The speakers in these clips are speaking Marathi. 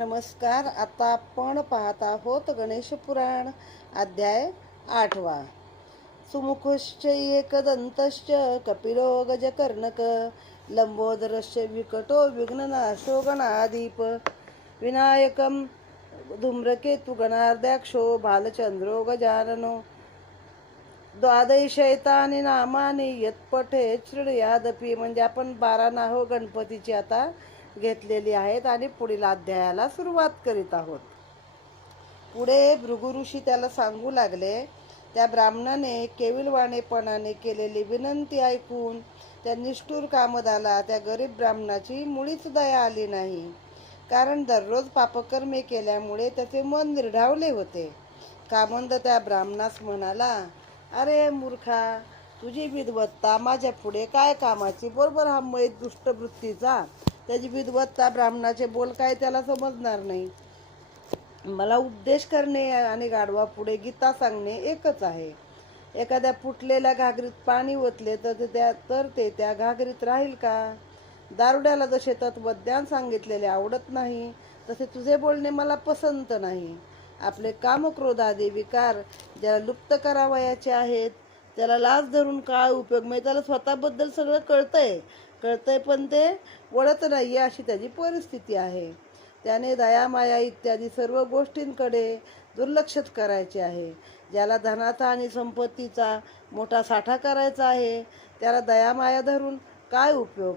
नमस्कार. आता आपण पाहत आहोत गणेश पुराण अध्याय 8वा. सुमुखश्च एकदन्तश्च कपिलो गजकर्णक लंबोदरश्च विकटो विघ्ननाशो गणाधिप विनायकं धूम्रकेतु गणार्ध्याक्षो बालचंद्रो गजाननो द्वादशैतानि नामानि यत्पठेत शृणुयादपि. म्हणजे आपण 12 नाव गणपतीची आता घेतलेली आहेत आणि पुढील अध्यायाला सुरुवात करीत आहोत. पुढे भृगु ऋषी त्याला सांगू लागले. त्या ब्राह्मणाने केविलवाणेपणाने केलेली विनंती ऐकून त्या निष्ठुर कामदाला त्या गरीब ब्राह्मणाची मुळीच दया आली नाही. कारण दररोज पापकर्मे केल्यामुळे त्याचे मन निर्ढावले होते. कामंद त्या ब्राह्मणास म्हणाला, अरे मूर्खा, तुझी विद्वत्ता माझ्या पुढे काय कामाची. बरोबर हा मैत दुष्टवृत्तीचा. त्याची विद्वत्ता, ब्राह्मणाचे बोल काय त्याला समजणार नाही. मला उपदेश करणे आणि गाढवा पुढे गीता सांगणे एकच आहे. एखाद्या फुटलेल्या घागरीत पाणी ओतले तर ते त्या घागरीत राहील का? दारुड्याला जसे तत्वज्ञान सांगितलेले आवडत नाही, तसे तुझे बोलणे मला पसंत नाही. आपले कामक्रोधादी विकार ज्याला लुप्त करावयाचे आहेत त्याला लाज धरून काय उपयोग. म्हणजे त्याला स्वतःबद्दल सगळं कळतंय पण ते वळत नाही, अशी त्याची परिस्थिती आहे. त्याने दयामाया इत्यादी सर्व गोष्टींकडे दुर्लक्ष करायचे आहे. ज्याला धनाचा आणि संपत्तीचा मोठा साठा करायचा आहे त्याला दयामाया धरून काय उपयोग.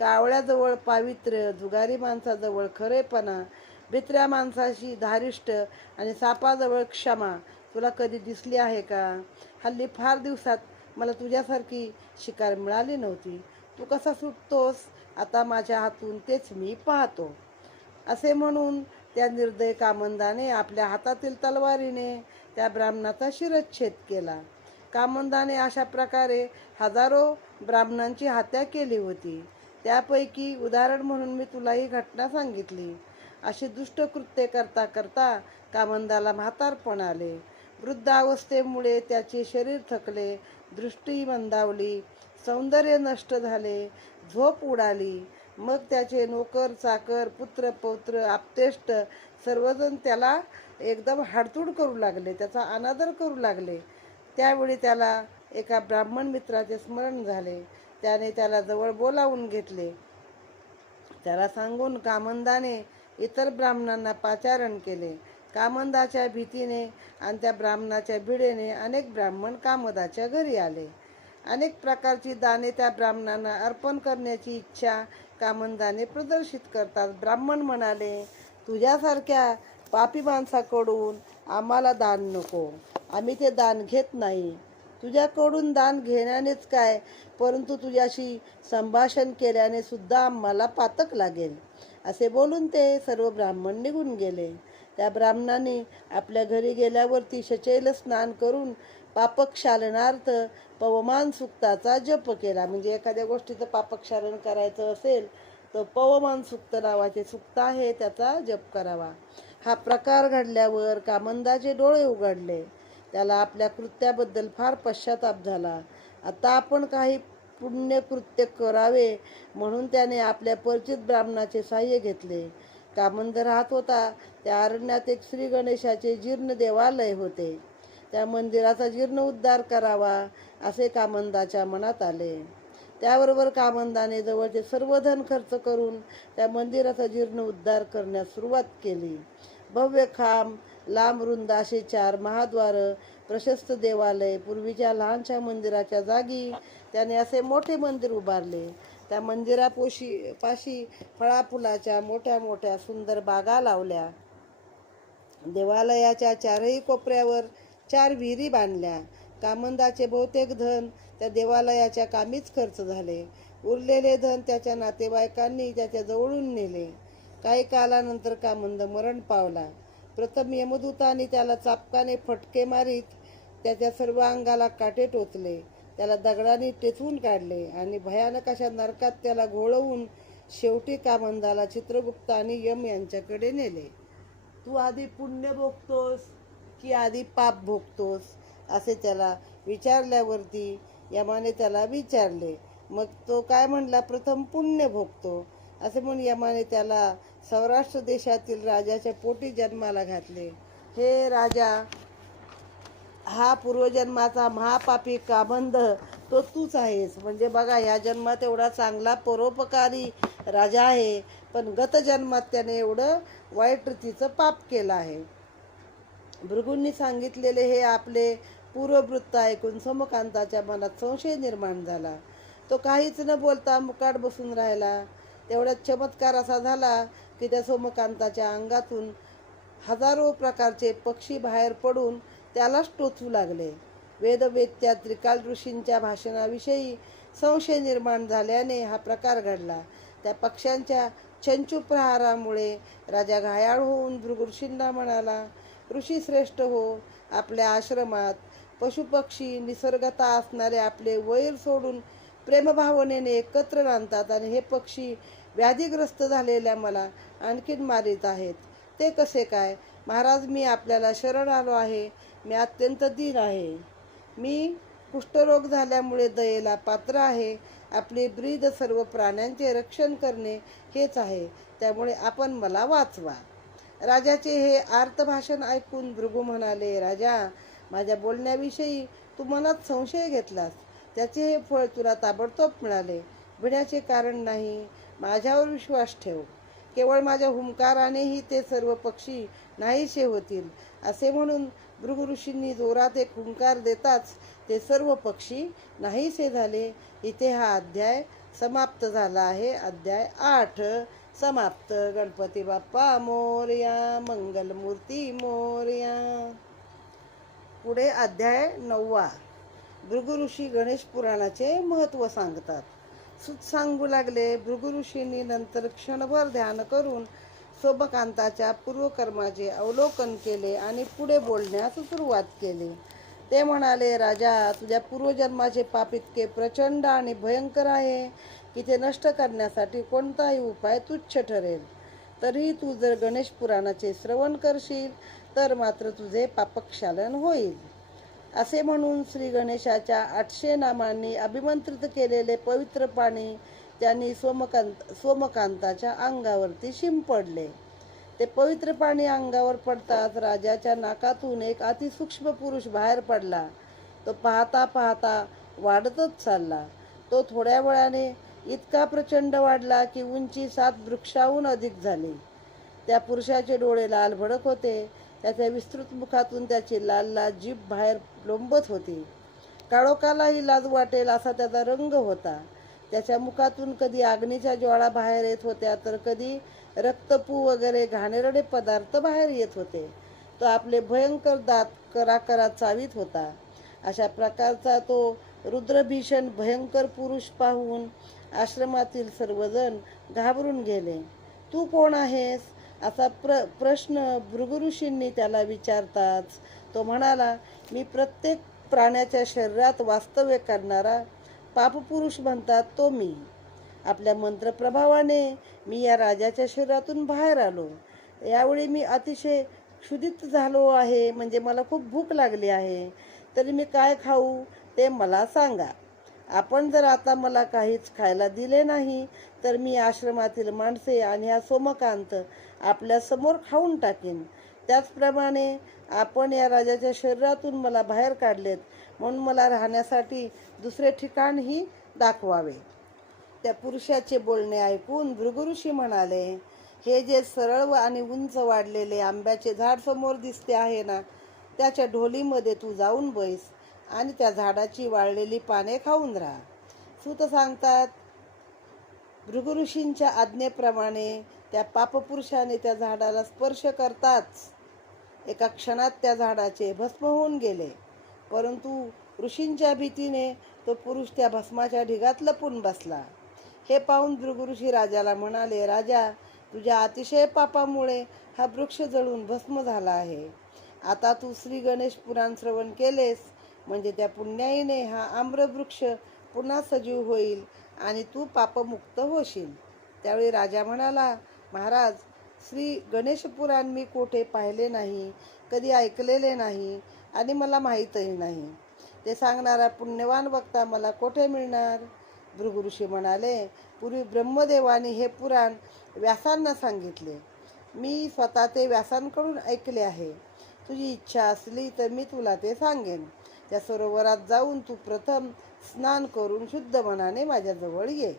कावळ्याजवळ पावित्र्य, जुगारी माणसाजवळ खरेपणा, भित्र्या माणसाशी धारिष्ट आणि सापाजवळ क्षमा तुला कधी दिसली आहे का? हल्ली फार दिवसात मला तुझ्यासारखी शिकार मिळाली नव्हती. तू कसा सुटतोस आता माझ्या हातून तेच मी पाहतो. असे म्हणून त्या निर्दय कामंदाने आपल्या हातातील तलवारीने त्या ब्राह्मणाचा शिरच्छेद केला. कामंदाने अशा प्रकारे हजारो ब्राह्मणांची हत्या केली होती. त्यापैकी उदाहरण म्हणून मी तुला ही घटना सांगितली. अशी दुष्ट कृत्ये करता करता कामंदाला म्हातारपण आले. वृद्धावस्थेमुळे त्याचे शरीर थकले, दृष्टी मंदावली, सौंदर्य नष्ट झाले, झोप उडाली. मग त्याचे नोकर चाकर, पुत्र पौत्र, आप्तेष्ट सर्वजण त्याला एकदम हाडतूड करू लागले, त्याचा अनादर करू लागले. त्यावेळी त्याला एका ब्राह्मण मित्राचे स्मरण झाले. त्याने त्याला जवळ बोलावून घेतले. त्याला सांगून कामंदाने इतर ब्राह्मणांना पाचारण केले. कामंदाच्या भीतीने आणि त्या ब्राह्मणाच्या भिडेने अनेक ब्राह्मण कामदाच्या घरी आले. अनेक प्रकारची दाने त्या ब्राह्मणांना अर्पण करण्याची इच्छा कामंदाने प्रदर्शित करतात. ब्राह्मण म्हणाले, तुझ्यासारख्या पापी माणसाकडून आम्हाला दान नको, आम्ही ते दान घेत नाही. तुझ्याकडून दान घेण्यानेच काय, परंतु तुझ्याशी संभाषण केल्याने सुद्धा आम्हाला पातक लागेल. असे बोलून ते सर्व ब्राह्मण निघून गेले. त्या ब्राह्मणांनी आपल्या घरी गेल्यावरती शचैल स्नान करून पापक्षालनार्थ पवमान सुक्ताचा जप केला. म्हणजे एखाद्या गोष्टीचं पापक्षालन करायचं असेल तर पवमान सुक्त नावाचे सुक्त आहे, त्याचा जप करावा. हा प्रकार घडल्यावर कामंदाचे डोळे उघडले. त्याला आपल्या कृत्याबद्दल फार पश्चाताप झाला. आता आपण काही पुण्यकृत्य करावे म्हणून त्याने आपल्या परिचित ब्राह्मणाचे साह्य घेतले. कामंद राहत होता त्या अरण्यात एक श्री गणेशाचे जीर्ण देवालय होते. त्या मंदिराचा जीर्णोद्धार करावा असे कामंदाच्या मनात आले. त्याबरोबर कामंदाने जवळचे सर्व धन खर्च करून त्या मंदिराचा जीर्णोद्धार करण्यास सुरुवात केली. भव्य खांब, लांब रुंद असे 4 महाद्वार, प्रशस्त देवालय, पूर्वीच्या लहानशा मंदिराच्या जागी त्याने असे मोठे मंदिर उभारले. त्या मंदिरापाशी फळाफुलाच्या मोठ्या मोठ्या सुंदर बागा लावल्या. देवालयाच्या 4ही कोपऱ्यावर 4 विहिरी बांधल्या. कामंदाचे बहुतेक धन त्या देवालयाच्या कामीच खर्च झाले. उरलेले धन त्याच्या नातेवाईकांनी त्याच्या जवळून नेले. काही कालानंतर कामंद मरण पावला. प्रथम यमदूतांनी त्याला चापकाने फटके मारीत त्याच्या सर्व अंगाला काटे टोचले. त्याला दगडाने टेचून काढले आणि भयानक अशा नरकात त्याला घोळवून शेवटी कामंदाला चित्रगुप्त आणि यम यांच्याकडे नेले. तू आधी पुण्य भोगतोस की आधी पाप भोगतोस असे त्याला विचारल्यावरती यमाने त्याला विचारले. मग तो काय म्हणला, प्रथम पुण्य भोगतो. असे म्हणून यमाने त्याला सौराष्ट्र देशातील राजाच्या पोटी जन्माला घातले. हे राजा, हा पूर्वजन्माचा महापापी काबंध तो तूच आहेस. म्हणजे बघा, या जन्मात एवढा चांगला परोपकारी राजा आहे, पण गत जन्मात त्याने एवढं वाईट रीतीचं पाप केलं आहे. भृगूंनी सांगितलेले हे आपले पूर्ववृत्त ऐकून सोमकांताच्या मनात संशय निर्माण झाला. तो काहीच न बोलता मुकाट बसून राहिला. तेवढ्यात चमत्कार असा झाला की त्या सोमकांताच्या अंगातून हजारो प्रकारचे पक्षी बाहेर पडून त्यालाच टोचू लागले. वेदवेत्या त्रिकाल ऋषींच्या भाषणाविषयी संशय निर्माण झाल्याने हा प्रकार घडला. त्या पक्ष्यांच्या चंचू प्रहारामुळे राजा घायाळ होऊन भृगु ऋषींना म्हणाला, ऋषी श्रेष्ठ हो, आपल्या आश्रमात पशुपक्षी निसर्गता असणारे आपले वैर सोडून प्रेमभावनेने एकत्र राहतात आणि हे पक्षी व्याधीग्रस्त झालेल्या मला आणखीन मारित आहेत. ते कसे काय? महाराज, मी आपल्याला शरण आलो आहे. मी अत्यंत दीन आहे. मी कुष्ठरोग झाल्यामुळे दयेला पात्र आहे. आपली ब्रीद सर्व प्राण्यांचे रक्षण करणे हेच आहे. त्यामुळे आपण मला वाचवा. राजाचे हे आर्तभाषण ऐकून भृगू म्हणाले, राजा, माझ्या बोलण्याविषयी तू मनात संशय घेतलास. त्याचे हे फळ तुला ताबडतोब मिळाले. भिण्याचे कारण नाही. माझ्यावर विश्वास ठेव. केवळ माझ्या हुंकारानेही ते सर्व पक्षी नाहीसे होतील. असे म्हणून भृगु ऋषींनी जोरात एक हुंकार देताच ते सर्व पक्षी नाहीसे झाले. इथे हा अध्याय समाप्त झाला आहे. अध्याय 8 समाप्त. गणपती बाप्पा मोरया, मंगलमूर्ती मोरया. पुढे अध्याय 9. भृगु ऋषी गणेश पुराणाचे महत्त्व सांगतात. सुत सांगू लागले. भृगु ऋषींनी नंतर क्षणभर ध्यान करून सोमकांताच्या पूर्वकर्माचे अवलोकन केले आणि पुढे बोलण्यास सुरुवात केली. ते म्हणाले, राजा, तुझ्या पूर्वजन्माचे पाप इतके प्रचंड आणि भयंकर आहे की ते नष्ट करण्यासाठी कोणताही उपाय तुच्छ ठरेल. तरीही तू जर गणेश पुराणाचे श्रवण करशील तर मात्र तुझे पापक्षालन होईल. असे म्हणून श्री गणेशाच्या 800 नामांनी अभिमंत्रित केलेले पवित्र पाणी त्यांनी सोमकांताच्या अंगावरती शिंपडले. ते पवित्र पाणी अंगावर पडताच राजाच्या नाकातून एक अतिसूक्ष्म पुरुष बाहेर पडला. तो पाहता पाहता वाढतच चालला. तो थोड्या वेळाने इतका प्रचंड वाढला की उंची 7 वृक्षाहून अधिक झाली. त्या पुरुषाचे डोळे लाल भडक होते. त्याच्या विस्तृत मुखातून त्याची लाल लाल जीभ बाहेर लोंबत होती. काळोखालाही लाज वाटेल असा त्याचा रंग होता. त्याच्या मुखातून कधी अग्नीच्या ज्वाळा बाहेर येत होत्या तर कधी रक्तपू वगैरे घाणेरडे पदार्थ बाहेर येत होते. तो आपले भयंकर दात कराकरा चावीत होता. अशा प्रकारचा तो रुद्रभीषण भयंकर पुरुष पाहून आश्रमातील सर्वजण घाबरून गेले. तू कोण आहेस? असा प्रश्न भृगु ऋषींनी त्याला विचारताच तो म्हणाला, मी प्रत्येक प्राण्याच्या शरीरात वास्तव्य करणारा पापपुरुष म्हणतात तो मी. आपल्या मंत्रप्रभावाने मी या राजाच्या शरीरातून बाहेर आलो. यावेळी मी अतिशय क्षुधित झालो आहे. म्हणजे मला खूप भूक लागली आहे. तरी मी काय खाऊ ते मला सांगा. आपण जर आता मला काहीच खायला दिले नाही तर मी आश्रमातील माणसे आणि हा सोमकांत आपल्या समोर खाऊन टाकीन. त्याचप्रमाणे आपण या राजाच्या शरीरातून मला बाहेर काढलेत, म्हणून मला राहण्यासाठी दुसरे ठिकाणही दाखवावे. त्या पुरुषाचे बोलणे ऐकून भृगु ऋषी म्हणाले, हे जे सरळ आणि उंच वाढलेले आंब्याचे झाड समोर दिसते आहे ना, त्याच्या ढोलीमध्ये तू जाऊन बैस आणि त्या झाडाची वाळलेली पाने खाऊन राहा. सूत सांगतात, भृगु ऋषींच्या आज्ञेप्रमाणे त्या पापपुरुषाने त्या झाडाला स्पर्श करताच एका क्षणात त्या झाडाचे भस्म होऊन गेले. परंतु ऋषींच्या भीतीने तो पुरुष त्या भस्माच्या ढिगात लपून बसला. हे पाहून भृगु ऋषी राजाला म्हणाले, राजा, तुझ्या अतिशय पापामुळे हा वृक्ष जळून भस्म झाला आहे. आता तू श्री गणेश पुराण श्रवण केलेस म्हणजे त्या पुण्याईने हा आम्रवृक्ष पुन्हा सजीव होईल आणि तू पापमुक्त होशील. त्यावेळी राजा म्हणाला, महाराज, श्री गणेश पुराण मी कोठे पाहिले नाही, कधी ऐकलेले नाही आणि मला माहीतही नाही. ते सांगणारा पुण्यवान वक्ता मला कोठे मिळणार? भृगु ऋषी म्हणाले, पूर्वी ब्रह्मदेवाने हे पुराण व्यासांना सांगितले. मी स्वतः ते व्यासांकडून ऐकले आहे. तुझी इच्छा असली तर मी तुला ते सांगेन. त्या सरोवरात जाऊन तू प्रथम स्नान करून शुद्ध मनाने माझ्याजवळ ये.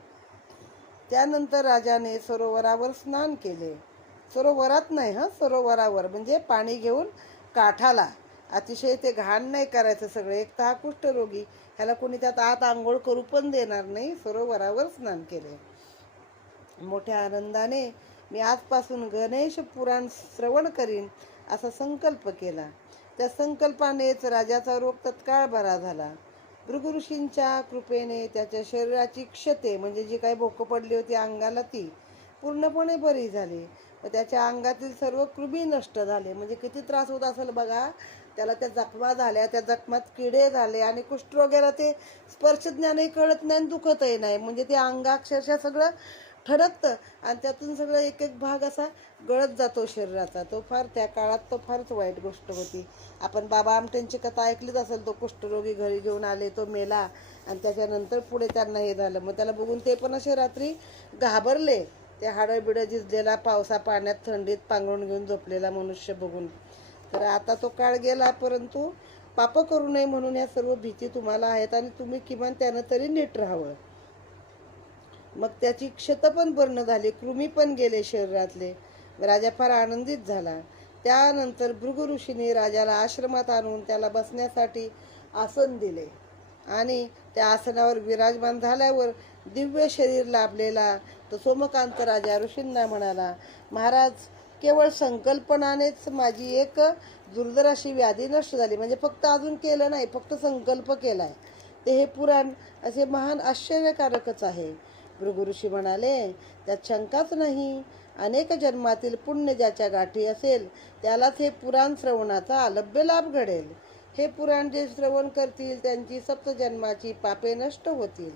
त्यानंतर राजाने सरोवरावर स्नान केले. सरोवरात नाही सरोवरावर म्हणजे पाणी घेऊन काठाला. अतिशय ते घाण नाही करायचं सगळं. एक तर हा कुष्ठरोगी, ह्याला कोणी त्यात आत आंघोळ करू पण देणार नाही. सरोवरावर स्नान केले. मोठ्या आनंदाने मी आजपासून गणेश पुराण श्रवण करीन असा संकल्प केला. त्या संकल्पानेच राजाचा रोग तत्काळ बरा झाला. भृगु ऋषींच्या कृपेने त्याच्या शरीराची क्षते म्हणजे जी काही भोकं पडली होती अंगाला ती पूर्णपणे बरी झाली व त्याच्या अंगातील सर्व कृमी नष्ट झाले. म्हणजे किती त्रास होत असेल बघा त्याला. त्या जखमा झाल्या, त्या जखमात किडे झाले आणि कुष्ठरोग्याला ते स्पर्शज्ञानही कळत नाही आणि दुखतही नाही. म्हणजे ते अंग अक्षरशः सगळं ठणकतं आणि त्यातून सगळं एक एक भाग असा गळत जातो शरीराचा. तो फार त्या काळात तो फारच वाईट गोष्ट होती. आपण बाबा आमटेंची कथा ऐकलीच असेल. तो कुष्ठरोगी घरी घेऊन आले, तो मेला आणि त्याच्यानंतर पुढे त्यांना हे झालं. मग त्याला बघून ते पण असे रात्री घाबरले. ते हाडं बिडं झिजलेला, पावसा पाण्यात थंडीत पांघरून घेऊन झोपलेला मनुष्य बघून. तर आता तो काळ गेला, परंतु पाप करू नये म्हणून या सर्व भीती तुम्हाला आहेत आणि तुम्ही किमान त्यानं तरी नीट राहावं. मग त्याची क्षत पण बर्ण झाली, कृमी पण गेले शरीरातले. राजा फार आनंदित झाला. त्यानंतर भृगु ऋषीने राजाला आश्रमात आणून त्याला बसण्यासाठी आसन दिले आणि त्या आसनावर विराजमान झाल्यावर दिव्य शरीर लाभलेला तो सोमकांत राजा ऋषींना म्हणाला, महाराज, केवळ संकल्पनानेच माझी एक दुर्धर अशी व्याधी नष्ट झाली. म्हणजे फक्त अजून केलं नाही, फक्त संकल्प केलाय. ते हे पुराण असे महान आश्चर्यकारकच आहे. भृगु ऋषी म्हणाले, त्यात शंकाच नाही. अनेक जन्मातील पुण्य ज्याच्या गाठी असेल त्यालाच हे पुराण श्रवणाचा अलभ्य लाभ घडेल. हे पुराण जे श्रवण करतील त्यांची सप्तजन्माची पापे नष्ट होतील.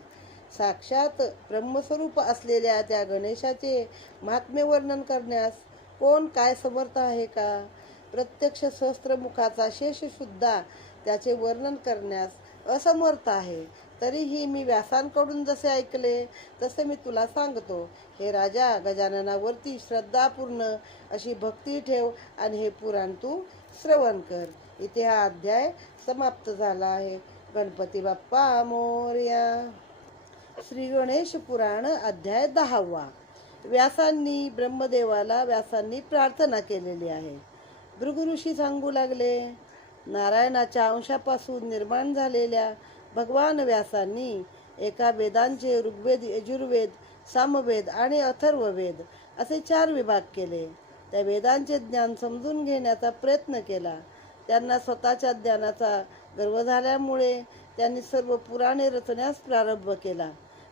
साक्षात ब्रह्मस्वरूप असलेल्या त्या गणेशाचे महात्म्य वर्णन करण्यास कोण काय समर्थ आहे का? प्रत्यक्ष सहस्त्रमुखाचा शेष सुद्धा त्याचे वर्णन करण्यास असमर्थ आहे. तरीही मी व्यासांकडून जसे ऐकले तसे मी तुला सांगतो. हे राजा, गजाननावरती श्रद्धापूर्ण अशी भक्ती ठेव आणि हे पुराण तू श्रवण कर. इथे हा अध्याय समाप्त झाला आहे. गणपती बाप्पा मोरया. श्री गणेश पुराण अध्याय 10वा. व्यासांनी प्रार्थना केलेली आहे. भृगु ऋषी सांगू लागले, नारायणाच्या अंशापासून निर्माण झालेल्या भगवान व्यासांनी एका वेदांचे ऋग्वेद, यजुर्वेद, सामवेद आणि अथर्ववेद असे 4 विभाग केले. त्या वेदांचे ज्ञान समजून घेण्याचा प्रयत्न केला. त्यांना स्वतःच्या ज्ञानाचा गर्व झाल्यामुळे त्यांनी सर्व पुराणे रचण्यास प्रारंभ केला.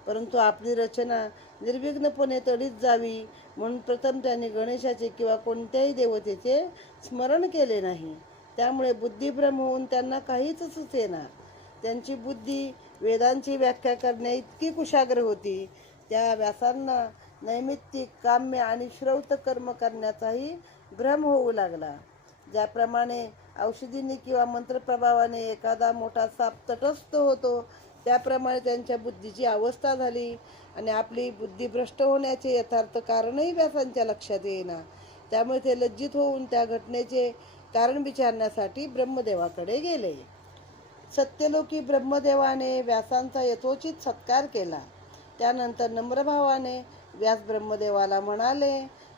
परंतु आपली रचना निर्विघ्नपणे तडीत जावी म्हणून प्रथम त्यांनी गणेशाचे किंवा कोणत्याही देवतेचे स्मरण केले नाही. त्यामुळे बुद्धिभ्रम होऊन त्यांना काहीच सुचेना. त्यांची बुद्धी वेदांची व्याख्या करण्या इतकी कुशाग्र होती. त्या व्यासांना नैमित्तिक, काम्य आणि श्रौत कर्म करण्याचाही भ्रम होऊ लागला. ज्याप्रमाणे औषधींनी किंवा मंत्रप्रभावाने एखादा मोठा साप तटस्थ होतो त्याप्रमाणे त्यांच्या बुद्धीची अवस्था झाली आणि आपली बुद्धी भ्रष्ट होण्याचे यथार्थ कारणही व्यासांच्या लक्षात येईना. त्यामुळे ते लज्जित होऊन त्या घटनेचे कारण विचारण्यासाठी ब्रह्मदेवाकडे गेले. सत्यलोकी ब्रह्मदेवाने व्यासांचा यथोचित सत्कार केला. त्यानंतर नम्रभावाने व्यास ब्रह्मदेवाला म्हणाले,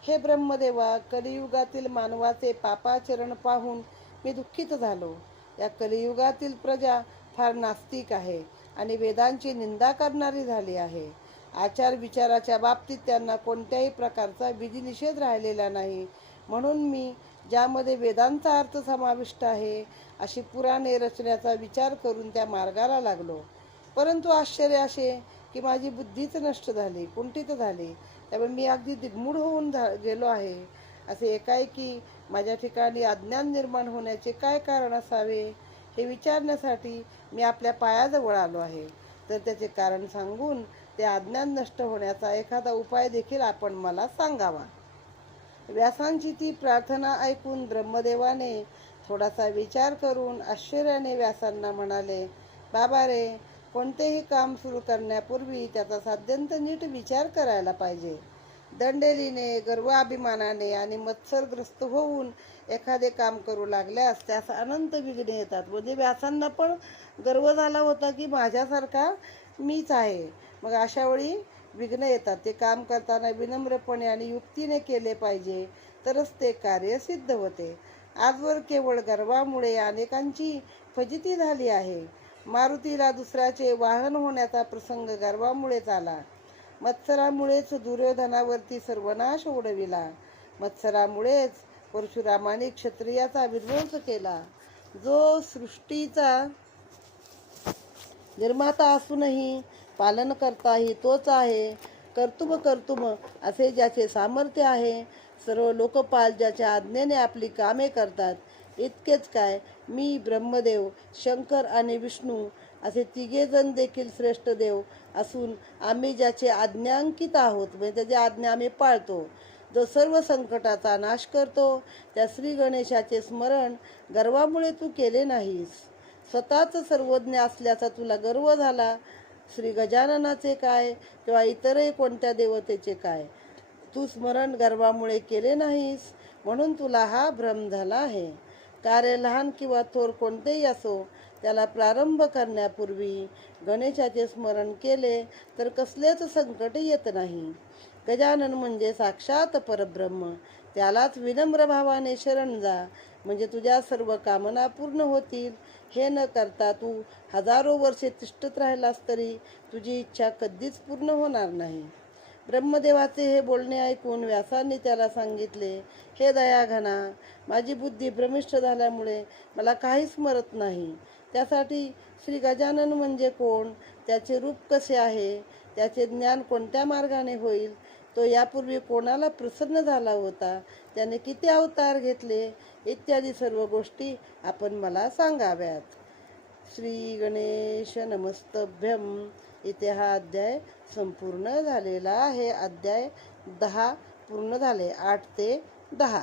हे ब्रह्मदेवा, कलियुगातील मानवाचे पापाचरण पाहून मी दुःखित झालो. या कलियुगातील प्रजा फार नास्तिक आहे आणि वेदांची निंदा करणारी झाली आहे. आचार विचाराच्या बाबतीत त्यांना कोणत्याही प्रकारचा विधिनिषेध राहिलेला नाही. म्हणून मी ज्यामध्ये वेदांचा अर्थ समाविष्ट आहे अशी पुराणे रचण्याचा विचार करून त्या मार्गाला लागलो. परंतु आश्चर्य असे की माझी बुद्धीच नष्ट झाली, कुंठित झाली. त्यामुळे मी अगदी दिग्मूढ होऊन गेलो आहे. असे एकाएकी माझ्या ठिकाणी अज्ञान निर्माण होण्याचे काय कारण असावे हे विचारण्यासाठी मी आपल्या पायाजवळ आलो आहे. तर त्याचे कारण सांगून ते अज्ञान नष्ट होण्याचा एखादा उपाय देखील आपण मला सांगावा. व्यासांची ती प्रार्थना ऐकून ब्रह्मदेवाने थोडासा विचार करून आश्चर्याने व्यासांना म्हणाले, बाबा रे, कोणतेही काम सुरू करण्यापूर्वी त्याचा साध्यंत नीट विचार करायला पाहिजे. दंडेलीने, गर्वाभिमानाने आणि मत्सरग्रस्त होऊन एखादे काम करू लागल्यास त्यास अनंत विघ्ने येतात. म्हणजे व्यासांना पण गर्व झाला होता की माझ्यासारखा मीच आहे. मग अशा वेळी विघ्न येतात. ते काम करताना विनम्रपणे आणि युक्तीने केले पाहिजे, तरच ते कार्य सिद्ध होते. आजवर केवळ गर्वामुळे अनेकांची फजिती झाली आहे. मारुतीला दुसऱ्याचे वाहन होण्याचा प्रसंग गर्वामुळेच आला. मत्सरामुळेच दुर्योधनावरती सर्वनाश ओढविला. मत्सरामुळेच परशुरामाने क्षत्रियाचा विध्वंस केला. जो सृष्टीचा निर्माता असूनही पालनकर्ताही तोच आहे. कर्तुम असे ज्याचे सामर्थ्य आहे. सर्व लोकपाल ज्याच्या आज्ञेने आपली कामे करतात. इतकेच काय, मी, ब्रह्मदेव, शंकर आणि विष्णू असे तिघेजण देखील श्रेष्ठ देव असून आम्ही ज्याचे आज्ञांकित आहोत, म्हणजे त्याची आज्ञा आम्ही पाळतो. जो सर्व संकटाचा नाश करतो, त्या श्री गणेशाचे स्मरण गर्वामुळे तू केले नाहीस. स्वतःच सर्वज्ञ असल्याचा तुला गर्व झाला. श्री गजाननाचे काय किंवा इतरही कोणत्या देवतेचे काय, तू स्मरण गर्वामुळे केले नाहीस, म्हणून तुला हा भ्रम झाला आहे. कार्य लहान किंवा थोर कोणतेही असो, त्याला प्रारंभ करण्यापूर्वी गणेशाचे स्मरण केले तर कसलेच संकट येत नाही. गजानन म्हणजे साक्षात परब्रह्म. त्यालाच विनम्र भावाने शरण जा, म्हणजे तुझ्या सर्व कामना पूर्ण होतील. हे न करता तू हजारो वर्षे तिष्ठत राहिलास तरी तुझी इच्छा कधीच पूर्ण होणार नाही. ब्रह्मदेवाचे हे बोलणे ऐकून व्यासांनी त्याला सांगितले, हे दयाघना, माझी बुद्धी भ्रमिष्ट झाल्यामुळे मला काहीच स्मरत नाही. त्यासाठी श्री गजानन म्हणजे कोण, त्याचे रूप कसे आहे, त्याचे ज्ञान कोणत्या मार्गाने होईल, तो यापूर्वी कोणाला प्रसन्न झाला होता, त्याने किती अवतार घेतले, इत्यादी सर्व गोष्टी आपण मला सांगाव्यात. श्री गणेश नमस्तभ्यम. इथे हा अध्याय संपूर्ण झालेला आहे. अध्याय 10 पूर्ण झाले. 8 ते 10.